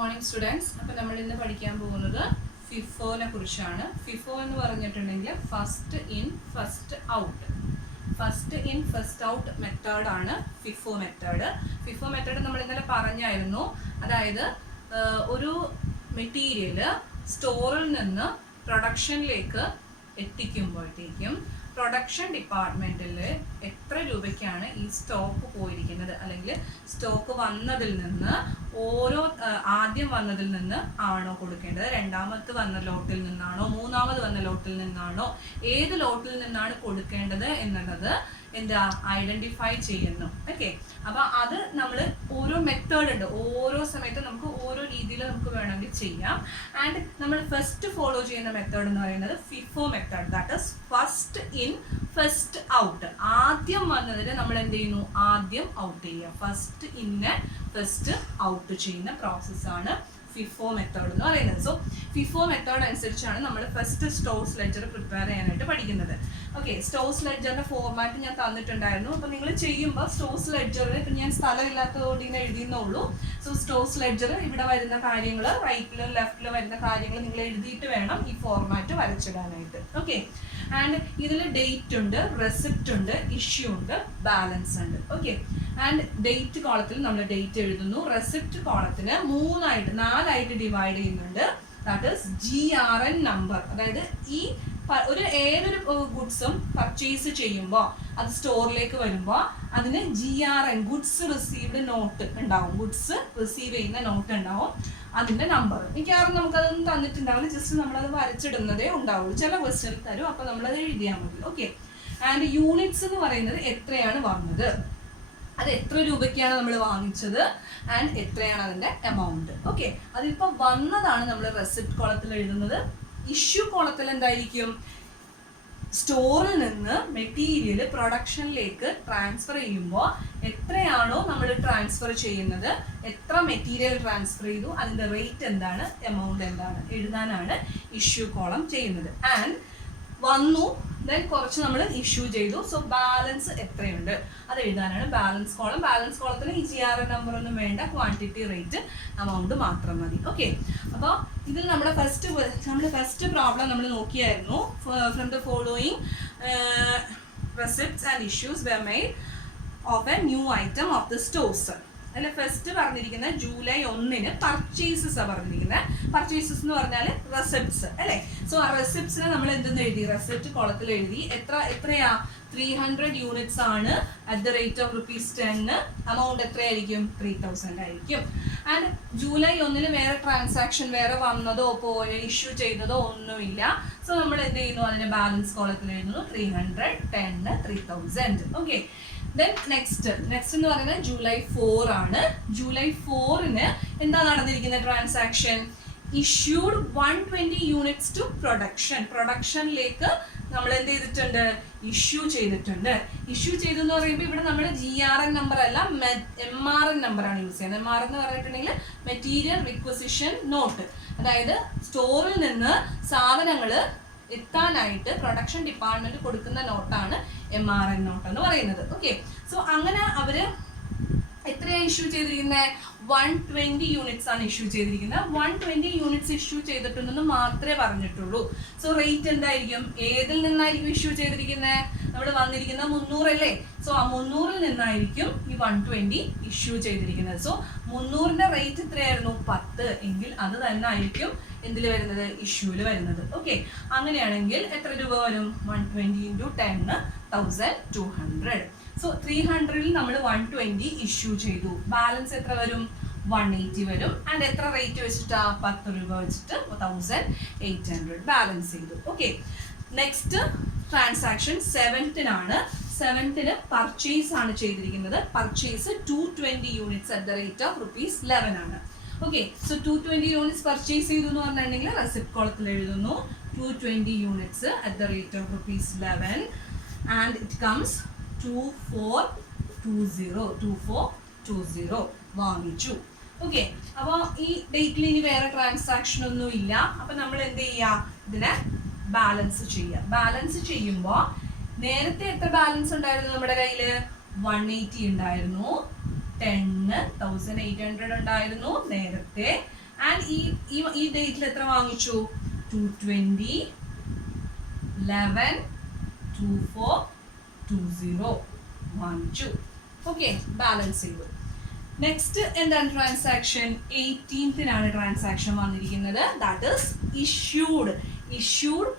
Morning students. അപ്പോൾ നമ്മൾ ഇന്ന് പഠിക്കാൻ പോകുന്നത് ഫിഫോനെ കുറിച്ചാണ്. ഫിഫോ എന്ന് പറഞ്ഞിട്ടുണ്ടെങ്കിൽ first in first out. First in first out മെത്തേഡാണ് ഫിഫോ മെത്തേഡ്. ഫിഫോ മെത്തേഡ് നമ്മൾ ഇന്നലെ പറഞ്ഞായിരുന്നു. അതായത് ഒരു മെറ്റീരിയൽ സ്റ്റോറിൽ നിന്ന് പ്രൊഡക്ഷനിലേക്ക് എത്തിക്കുമ്പോഴത്തേക്കും പ്രൊഡക്ഷൻ ഡിപ്പാർട്ട്മെൻറ്റിൽ എത്ര രൂപയ്ക്കാണ് ഈ സ്റ്റോക്ക് പോയിരിക്കുന്നത്, അല്ലെങ്കിൽ സ്റ്റോക്ക് വന്നതിൽ നിന്ന് ഓരോ ആദ്യം വന്നതിൽ നിന്ന് ആണോ കൊടുക്കേണ്ടത്, രണ്ടാമത് വന്ന ലോട്ടിൽ നിന്നാണോ, മൂന്നാമത് വന്ന ലോട്ടിൽ നിന്നാണോ, ഏത് ലോട്ടിൽ നിന്നാണ് കൊടുക്കേണ്ടത് എന്നുള്ളത് എന്താ ഐഡന്റിഫൈ ചെയ്യുന്നു. ഓക്കെ, അപ്പൊ അത് നമ്മൾ ഓരോ മെത്തേഡ് ഉണ്ട്, ഓരോ സമയത്തും നമുക്ക് ഓരോ രീതിയിൽ നമുക്ക് വേണമെങ്കിൽ ചെയ്യാം. ആൻഡ് നമ്മൾ ഫസ്റ്റ് ഫോളോ ചെയ്യുന്ന മെത്തേഡ് എന്ന് പറയുന്നത് FIFO method, that is first in first out. ആദ്യം വന്നതിന് നമ്മൾ എന്ത് ചെയ്യുന്നു, ആദ്യം ഔട്ട് ചെയ്യുക. ഫസ്റ്റ് ഇന്ന് ഫസ്റ്റ് ഔട്ട് ചെയ്യുന്ന പ്രോസസ്സാണ് ഫിഫോ മെത്തേഡ് എന്ന് പറയുന്നത്. സോ ഫിഫോ മെത്തേഡ് അനുസരിച്ചാണ് നമ്മൾ ഫസ്റ്റ് സ്റ്റോഴ്സ് ലെഡ്ജർ പ്രിപ്പയർ ചെയ്യാനായിട്ട് പഠിക്കുന്നത്. ഓക്കെ, സ്റ്റോഴ്സ് ലെഡ്ജറിന്റെ ഫോർമാറ്റ് ഞാൻ തന്നിട്ടുണ്ടായിരുന്നു. അപ്പോൾ നിങ്ങൾ ചെയ്യുമ്പോൾ സ്റ്റോഴ്സ് ലെഡ്ജറിൽ ഇപ്പം ഞാൻ സ്ഥലമില്ലാത്തതുകൊണ്ട് ഇങ്ങനെ എഴുതിയെന്നുള്ളൂ. സോ സ്റ്റോഴ്സ് ലെഡ്ജർ ഇവിടെ വരുന്ന കാര്യങ്ങൾ, റൈറ്റിലും ലെഫ്റ്റിലും വരുന്ന കാര്യങ്ങൾ നിങ്ങൾ എഴുതിയിട്ട് വേണം ഈ ഫോർമാറ്റ് വരച്ചിടാനായിട്ട്. ഓക്കെ, ആൻഡ് ഇതിൽ ഡേറ്റ് ഉണ്ട്, റെസിപ്റ്റ് ഉണ്ട്, ഇഷ്യൂ ഉണ്ട്, ബാലൻസ് ഉണ്ട്. ഓക്കെ, ആൻഡ് ഡേറ്റ് കോളത്തിൽ നമ്മൾ ഡേറ്റ് എഴുതുന്നു. റെസിപ്റ്റ് കോളത്തിന് നാലായിട്ട് ഡിവൈഡ് ചെയ്യുന്നുണ്ട്. That is GRN number. അതായത് ഈ ഏതൊരു ഗുഡ്സും പർച്ചേസ് ചെയ്യുമ്പോൾ അത് സ്റ്റോറിലേക്ക് വരുമ്പോൾ അതിന് GRN ഗുഡ്സ് റിസീവ്ഡ് നോട്ട് ഉണ്ടാവും, ഗുഡ്സ് റിസീവ് ചെയ്യുന്ന നോട്ട് ഉണ്ടാവും, അതിന്റെ നമ്പർ. മിക്കവാറും നമുക്കതൊന്നും തന്നിട്ടുണ്ടാവില്ല, ജസ്റ്റ് നമ്മളത് വരച്ചിടുന്നതേ ഉണ്ടാവുള്ളൂ. ചില ക്വസ്റ്റ്യൻ തരും, അപ്പോൾ നമ്മളത് എഴുതിയാൽ മതി. ഓക്കെ, ആൻഡ് യൂണിറ്റ്സ് എന്ന് പറയുന്നത് എത്രയാണ് വന്നത്, അത് എത്ര രൂപയ്ക്കാണ് നമ്മൾ വാങ്ങിച്ചത്, ആൻഡ് എത്രയാണ് അതിന്റെ എമൗണ്ട്. ഓക്കെ, അതിപ്പോ വന്നതാണ് നമ്മൾ റെസിപ്റ്റ് കോളത്തിൽ എഴുതുന്നത്. ഇഷ്യൂ കോളത്തിൽ എന്തായിരിക്കും, സ്റ്റോറിൽ നിന്ന് മെറ്റീരിയൽ പ്രൊഡക്ഷനിലേക്ക് ട്രാൻസ്ഫർ ചെയ്യുമ്പോൾ എത്രയാണോ നമ്മൾ ട്രാൻസ്ഫർ ചെയ്യുന്നത്, എത്ര മെറ്റീരിയൽ ട്രാൻസ്ഫർ ചെയ്തു, അതിന്റെ റേറ്റ് എന്താണ്, എമൗണ്ട് എന്താണ് എഴുതാനാണ് ഇഷ്യൂ കോളം ചെയ്യുന്നത്. ആൻഡ് വന്നു, ദെൻ കുറച്ച് നമ്മൾ ഇഷ്യൂ ചെയ്തു, സോ ബാലൻസ് എത്രയുണ്ട് അത് എഴുതാനാണ് ബാലൻസ് കോളം. ബാലൻസ് കോളത്തിന് ഈ GRN നമ്പർ ഒന്നും വേണ്ട, ക്വാണ്ടിറ്റി, റേറ്റ്, എമൗണ്ട് മാത്രം മതി. ഓക്കെ, അപ്പോൾ ഇതിൽ നമ്മുടെ ഫസ്റ്റ് പ്രോബ്ലം നമ്മൾ നോക്കിയായിരുന്നു. From the following receipts and issues were made of a new item of the stores. അല്ല, ഫസ്റ്റ് പറഞ്ഞിരിക്കുന്നത് ജൂലൈ 1 പർച്ചേസസ് പറഞ്ഞിരിക്കുന്നത്. പർച്ചേസസ് എന്ന് പറഞ്ഞാൽ റെസിപ്റ്റ്സ് അല്ലേ. സോ ആ റെസിപ്റ്റ്സിനെ നമ്മൾ എന്തെന്ന് എഴുതി, റെസിപ്റ്റ് കോളത്തിൽ എഴുതി. എത്രയാ 300 യൂണിറ്റ്സ് ആണ് at the rate of ₹10. Amount എത്രയായിരിക്കും, 3000 ആയിരിക്കും. ആൻഡ് ജൂലൈ 1 വേറെ ട്രാൻസാക്ഷൻ വേറെ വന്നതോ പോയോ ഇഷ്യൂ ചെയ്തതോ ഒന്നുമില്ല. സോ നമ്മൾ എന്ത് ചെയ്യുന്നു, അതിന്റെ ബാലൻസ് കോളത്തിൽ എഴുതുന്നു 300, 10, 3000. ഓക്കെ, ദെൻ നെക്സ്റ്റ് എന്ന് പറയുന്നത് ജൂലൈ 4 ആണ്. ജൂലൈ 4 എന്താ നടന്നിരിക്കുന്ന ട്രാൻസാക്ഷൻ, ഇഷ്യൂഡ് 120 യൂണിറ്റ്സ് ടു പ്രൊഡക്ഷനിലേക്ക് നമ്മൾ എന്ത് ചെയ്തിട്ടുണ്ട്, ഇഷ്യൂ ചെയ്തിട്ടുണ്ട്. ഇഷ്യൂ ചെയ്തെന്ന് പറയുമ്പോൾ ഇവിടെ നമ്മൾ GRN നമ്പർ അല്ല, MRN നമ്പറാണ് യൂസ് ചെയ്യുന്നത്. MRN എന്ന് പറഞ്ഞിട്ടുണ്ടെങ്കിൽ മെറ്റീരിയൽ റിക്വസിഷൻ നോട്ട്. അതായത് സ്റ്റോറിൽ നിന്ന് സാധനങ്ങൾ എത്താനായിട്ട് പ്രൊഡക്ഷൻ ഡിപ്പാർട്ട്മെന്റ് കൊടുക്കുന്ന നോട്ടാണ് MRN നോട്ട് എന്ന് പറയുന്നത്. ഓക്കെ, സോ അങ്ങനെ അവര് എത്രയാണ് ഇഷ്യൂ ചെയ്തിരിക്കുന്നത്, 120 യൂണിറ്റ്സ് ആണ് ഇഷ്യൂ ചെയ്തിരിക്കുന്നത്. 120 യൂണിറ്റ്സ് ഇഷ്യൂ ചെയ്തിട്ടുണ്ടെന്ന് മാത്രമേ പറഞ്ഞിട്ടുള്ളൂ. സോ റേറ്റ് എന്തായിരിക്കും, ഏതിൽ നിന്നായിരിക്കും ഇഷ്യൂ ചെയ്തിരിക്കുന്നത്, നമ്മൾ വന്നിരിക്കുന്ന 300 അല്ലേ. സോ ആ 300 നിന്നായിരിക്കും ഈ 120 ഇഷ്യൂ ചെയ്തിരിക്കുന്നത്. സോ 300ന്റെ റേറ്റ് എത്രയായിരുന്നു, 10 എങ്കിൽ അത് തന്നെ ആയിരിക്കും എന്തിൽ വരുന്നത്, ഇഷ്യൂല് വരുന്നത്. ഓക്കെ, അങ്ങനെയാണെങ്കിൽ എത്ര രൂപ വരും, 120 × 10 1200. സോ 300ൽ നമ്മൾ 120 ഇഷ്യൂ ചെയ്തു. ബാലൻസ് എത്ര വരും, 180 വരും. ആൻഡ് എത്ര റേറ്റ് വെച്ചിട്ടാ, 10 രൂപ വെച്ചിട്ട് 1800 ബാലൻസ് ചെയ്തു. ഓക്കെ, നെക്സ്റ്റ് ട്രാൻസാക്ഷൻ 7th-നാണ്. 7th പർച്ചേസ് ആണ് ചെയ്തിരിക്കുന്നത്. Purchase 220 units at the rate of ₹11 ആണ്. ഓക്കെ, സോ 220 യൂണിറ്റ്സ് പർച്ചേസ് ചെയ്തു എന്ന് പറഞ്ഞിട്ടുണ്ടെങ്കിൽ റെസിപ്റ്റ് കോളത്തിൽ എഴുതുന്നു 220 units at the rate of ₹11 and it comes 2420 വാങ്ങിച്ചു. ഓക്കെ, അപ്പോൾ ഈ ഡേറ്റിൽ ഇനി വേറെ ട്രാൻസാക്ഷൻ ഒന്നും ഇല്ല. അപ്പൊ നമ്മൾ എന്ത് ചെയ്യുക, ഇതിനെ ബാലൻസ് ചെയ്യുക. ബാലൻസ് ചെയ്യുമ്പോൾ നേരത്തെ എത്ര ബാലൻസ് ഉണ്ടായിരുന്നു നമ്മുടെ കയ്യിൽ, 180 ഉണ്ടായിരുന്നു. 10,800 ഉണ്ടായിരുന്നു നേരത്തെ. ആൻഡ് ഈ ഡേറ്റിൽ എത്ര വാങ്ങിച്ചു? 220, 11, 24, 20 വാങ്ങിച്ചു. ഓക്കെ, ബാലൻസ് ചെയ്തു. നെക്സ്റ്റ് എന്താണ് ട്രാൻസാക്ഷൻ? 18th ട്രാൻസാക്ഷൻ വന്നിരിക്കുന്നത്. That is issued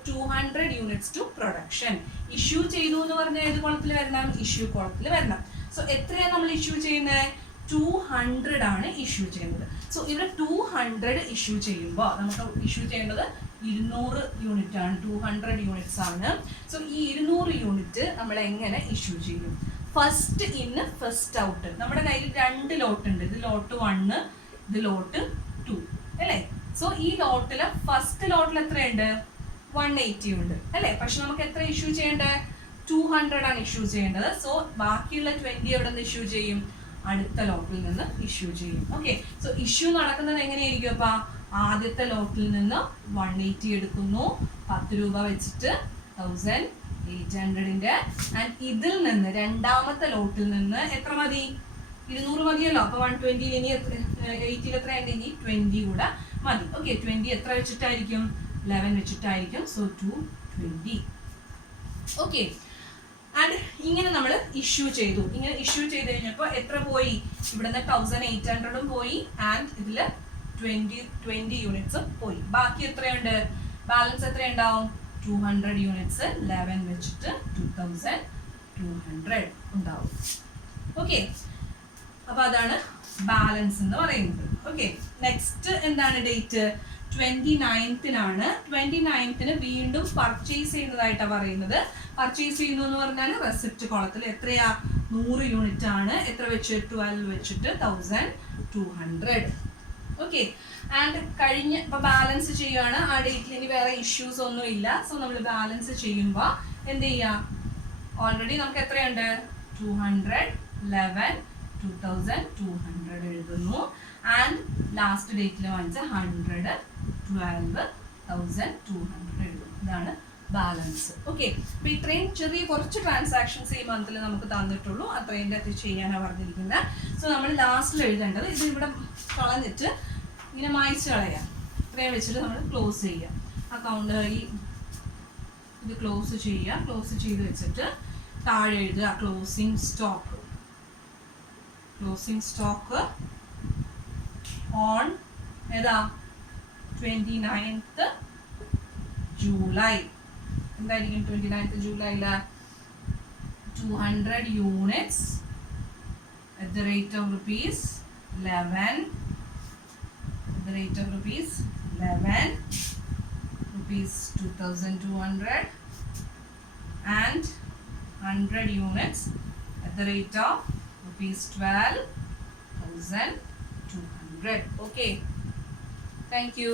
200 units to production. Issue ചെയ്തു എന്ന് പറഞ്ഞാൽ ഏത് കോളത്തിൽ വരണം? ഇഷ്യൂ കോളത്തിൽ വരണം. സോ എത്രയാണ് നമ്മൾ ഇഷ്യൂ ചെയ്യുന്നത്? 200 ആണ് ഇഷ്യൂ ചെയ്യുന്നത്. സോ ഇവിടെ 200 ഇഷ്യൂ ചെയ്യുമ്പോൾ നമുക്ക് ഇഷ്യൂ ചെയ്യേണ്ടത് 200 യൂണിറ്റ് ആണ്. 200 യൂണിറ്റ്സ് ആണ്. സോ ഈ 200 യൂണിറ്റ് നമ്മൾ എങ്ങനെ ഇഷ്യൂ ചെയ്യും? First in first out. നമ്മുടെ കയ്യിൽ 2 ലോട്ട് ഉണ്ട്. ഇത് ലോട്ട് 1, ഇത് ലോട്ട് 2 അല്ലേ? സോ ഈ ലോട്ടില് ഫസ്റ്റ് ലോട്ടിൽ എത്രയുണ്ട്? 180 ഉണ്ട് അല്ലേ? പക്ഷെ നമുക്ക് എത്ര ഇഷ്യൂ ചെയ്യേണ്ടത്? 200 ആണ് ഇഷ്യൂ ചെയ്യേണ്ടത്. സോ ബാക്കിയുള്ള 20 എവിടെ നിന്ന് ഇഷ്യൂ ചെയ്യും? അടുത്ത ലോട്ടിൽ നിന്ന് ഇഷ്യൂ ചെയ്യും. ഓക്കെ, സോ ഇഷ്യൂ നടക്കുന്നത് എങ്ങനെയായിരിക്കും? അപ്പൊ ആദ്യത്തെ ലോട്ടിൽ നിന്ന് 180 എടുക്കുന്നു, 10 രൂപ വെച്ചിട്ട് 1800ന്റെ. ആൻഡ് ഇതിൽ നിന്ന് രണ്ടാമത്തെ ലോട്ടിൽ നിന്ന് എത്ര മതി? 200 മതിയല്ലോ. അപ്പൊ 120 ഇനി 80 എത്ര ഉണ്ട്? ഇനി 20 കൂടെ മതി. ഓക്കെ, 20 എത്ര വെച്ചിട്ടായിരിക്കും? 11 വെച്ചിട്ടായിരിക്കും. സോ 220. ഓക്കെ, ആൻഡ് ഇങ്ങനെ നമ്മൾ ഇഷ്യൂ ചെയ്തു. ഇങ്ങനെ ഇഷ്യൂ ചെയ്ത് കഴിഞ്ഞപ്പോൾ എത്ര പോയി? ഇവിടുന്ന് 1800 പോയി ആൻഡ് ഇതില് 20 യൂണിറ്റ്സും പോയി. ബാക്കി എത്രയുണ്ട്? ബാലൻസ് എത്രയുണ്ടാവും? 200 യൂണിറ്റ്സ്. 11 വെച്ചിട്ട് 2200 ഉണ്ടാവും. ഓക്കെ, അപ്പൊ അതാണ് ബാലൻസ് എന്ന് പറയുന്നത്. ഓക്കെ, നെക്സ്റ്റ് എന്താണ് ഡേറ്റ്? 29th 29th വീണ്ടും പർച്ചേസ് ചെയ്യുന്നതായിട്ടാണ് പറയുന്നത്. പർച്ചേസ് ചെയ്യുന്നു എന്ന് പറഞ്ഞാൽ റെസിപ്റ്റ് കോളത്തിൽ എത്രയാ? 100 യൂണിറ്റ് ആണ്. എത്ര വെച്ച്? 12 വെച്ചിട്ട് 1200. ഓക്കെ, ആൻഡ് കഴിഞ്ഞ് ഇപ്പൊ ബാലൻസ് ചെയ്യുകയാണ്. ആ ഡേറ്റിൽ ഇനി വേറെ ഇഷ്യൂസ് ഒന്നും ഇല്ല. സോ നമ്മൾ ബാലൻസ് ചെയ്യുമ്പോൾ എന്ത് ചെയ്യാം? ഓൾറെഡി നമുക്ക് എത്രയുണ്ട്? 200, 11, 2200 എഴുതുന്നു. ആൻഡ് ലാസ്റ്റ് ഡേറ്റിൽ വാങ്ങിച്ച 100, 12,200 എഴുതുന്നു. ഇതാണ് ബാലൻസ്. ഓക്കെ, അപ്പൊ ഇത്രയും ചെറിയ കുറച്ച് ട്രാൻസാക്ഷൻസ് ഈ മന്തിൽ നമുക്ക് തന്നിട്ടുള്ളൂ. അത്രയും ചെയ്യാനാണ് പറഞ്ഞിരിക്കുന്നത്. സോ നമ്മൾ ലാസ്റ്റിൽ എഴുതേണ്ടത് ഇത് ഇവിടെ കളഞ്ഞിട്ട് ഇങ്ങനെ മായ്ച്ച് കളയാം. ഇത്രയും വെച്ചിട്ട് നമ്മൾ ക്ലോസ് ചെയ്യാം. അക്കൗണ്ട് ഇത് ക്ലോസ് ചെയ്യുക. ക്ലോസ് ചെയ്ത് വെച്ചിട്ട് താഴെ എഴുതുക closing stock. Closing stock on ഏതാ? 29th July. എന്തായിരിക്കും 29th ജൂലൈയില്? 200 units at the rate of rupees 11. At the rate of rupees 11, rupees 2200, and 100 units at the rate of rupees 12,200. Okay, thank you.